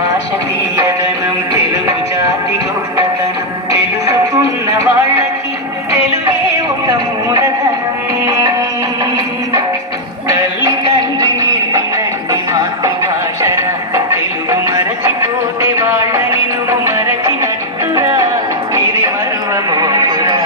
భాష తీయదనం తెలుగు జాతి గొప్పతనం తెలుసుకున్న వాళ్ళకి తెలుగే ఒక మూలధనం. తల్లి తండ్రి నేర్పినట్టి మాతృభాషరా తెలుగు మరచిపోతే వాళ్ళని నువ్వు మరచినట్టురా ఇది మరువబోకురా.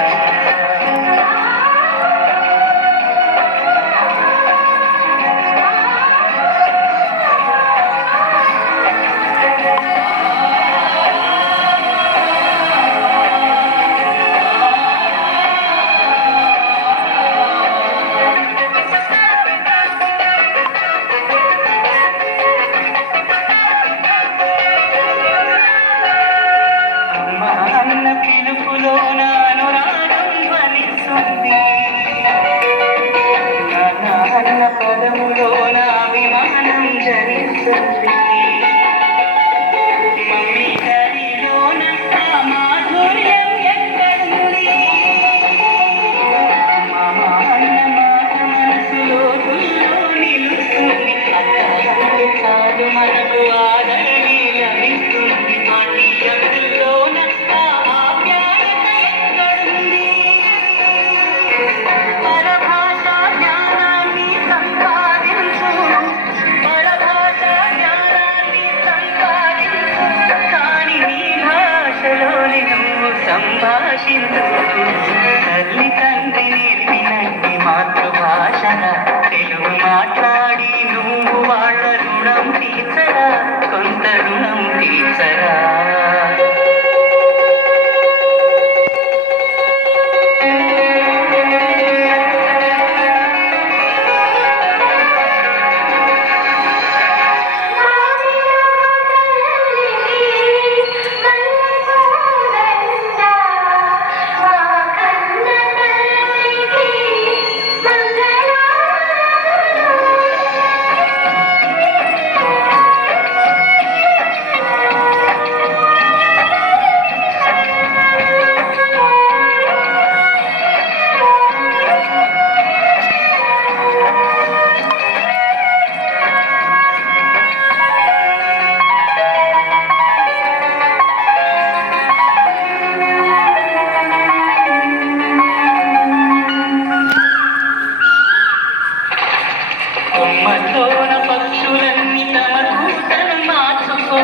పిలుపులోన అనురాగం ధ్వనిస్తుంది, అన్న పదములోన అభిమానం జనిస్తుంది. మమ్మీ డాడీలోన ఆ మాధుర్యం ఎక్కడుంది, మామ అన్న మాట మనసులో నిలుస్తుంది. అత్త కాదు మనకు ఆదరణి లభిస్తుంది. మాటీయంలోన సంభాషించు తల్లి తండ్రి నేర్పినట్టి మాతృభాషరా తెలుగు మాట్లాడి నువ్వు వాళ్ళ రుణం తీర్చరా, కొంత రుణం తీర్చరా. కొమ్మలోన పక్షులన్నీ తమ కూతను మార్చుకో,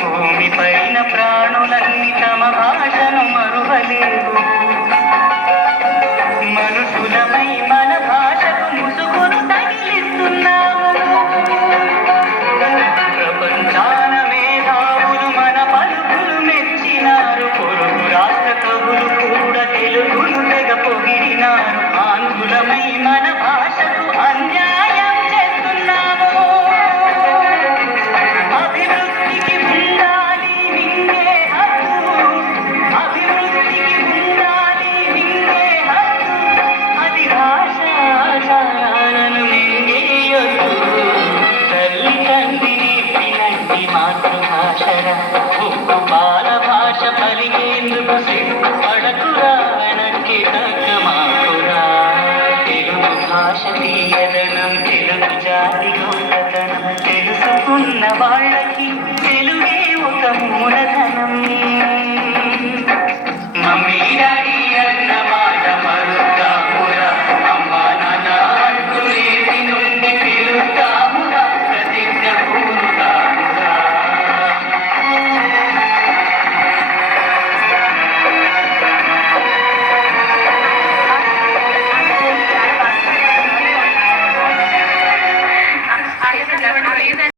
భూమి పైన ప్రాణులన్నీ తమ భాషను మరువలేవు. మనుషులమై మన భాషకు ముసుగును తగిలిస్తున్నాము. ప్రపంచాన మేధావులు మన పలుకులు మెచ్చినారు. పొరుగు రాష్ట్ర కవులు కూడా తెలుగును తెగ పొగిడినారు. ఆంధ్రులమై మన భాషకు అన్యాయం చేస్తున్నాము. అభివృద్ధికి ఉండాలి నింగే హక్కు, అభివృద్ధికి ఉండాలి నింగే హక్కు. అది భాషాలను మింగేయొద్దు. తల్లి తండ్రి నేర్పినట్టి మాతృభాషరా ఉప్పు పాల భాష పలికేందుకు సిగ్గుపడకురా, వెనక్కి తగ్గమాకురా. తెలుగు భాష తీయదనం తెలుగు జాతి గొప్పతనం తెలుసుకున్న వాళ్ళకి తెలుగే ఒక మూలధనం. మమ్మీ డాడీ అన్న మాట మరుద్దామురా, అమ్మ నాన్న అంటూ ఏటి నుండి పిలుద్దామురా, ప్రతిజ్ఞ పూనుదామురా.